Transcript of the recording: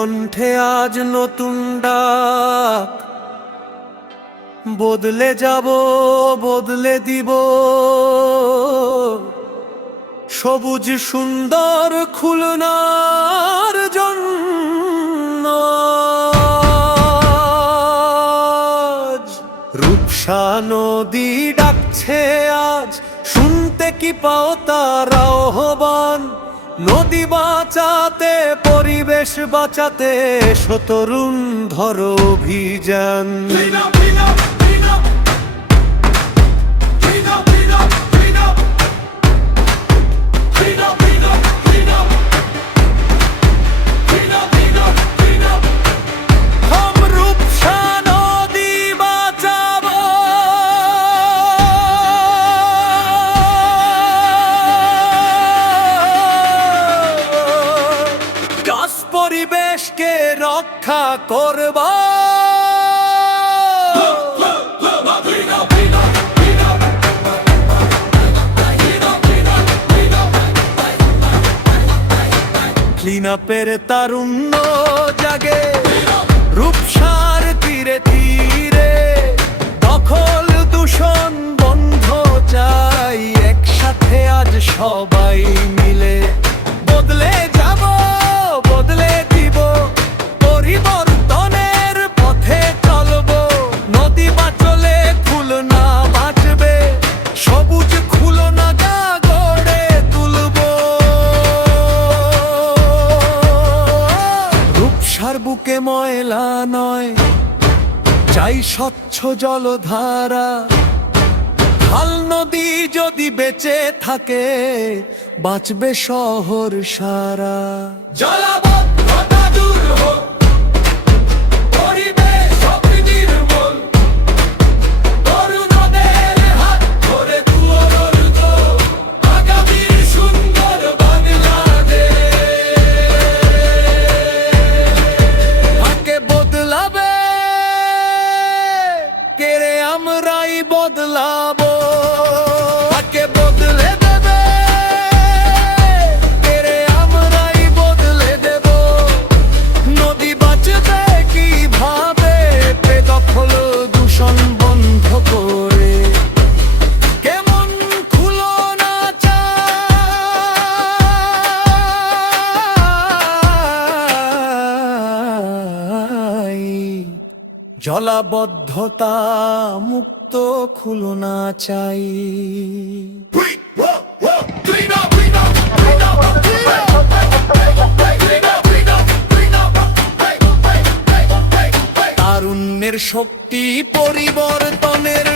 কণ্ঠে আজ নতুন ডাক, বদলে যাব বদলে দিব সবুজ সুন্দর খুলনার জন্য। রূপসা নদী ডাকছে আজ, শুনতে কি পাও তার আহ্বান? নদী বাঁচাতে পরিবেশ বাঁচাতে তরুণ ধরো অভিযান। পরিবেশকে রক্ষা করবা, ক্লিন আপের তারুণ্য জাগে রূপসার তীরে তীরে। দখল দূষণ বন্ধ চাই, একসাথে আজ সবাই মিলে বদলে যাব বদলে দিব, পরিবর্তনের পথে চলবো। নদী বাঁচলে খুলনা বাঁচবে, সবুজ খুলনা গড়ে তুলবো। রূপসার বুকে ময়লা নয়, চাই স্বচ্ছ জলধারা। খাল নদী যদি বেঁচে থাকে, বাঁচবে শহর সারা। জলাবদ্ধতা দূর হোক, পরিবেশ হোক নির্মল, তরুণদের হাত ধরে তুলো আগামীর সুন্দর বাংলাদেশ। তাকে বদলাবে কে রে? আমরাই বদলাবো। তাকে বদলে দেবে কে রে? আমরাই বদলে দেব। নদী বাঁচবে কিভাবে? বেদখল দূষণ বন্ধ করে। কেমন খুলনা চাই, জলাবদ্ধতা মুক্ত খুলনা চাই। তারুণ্যের শক্তি পরিবর্তনের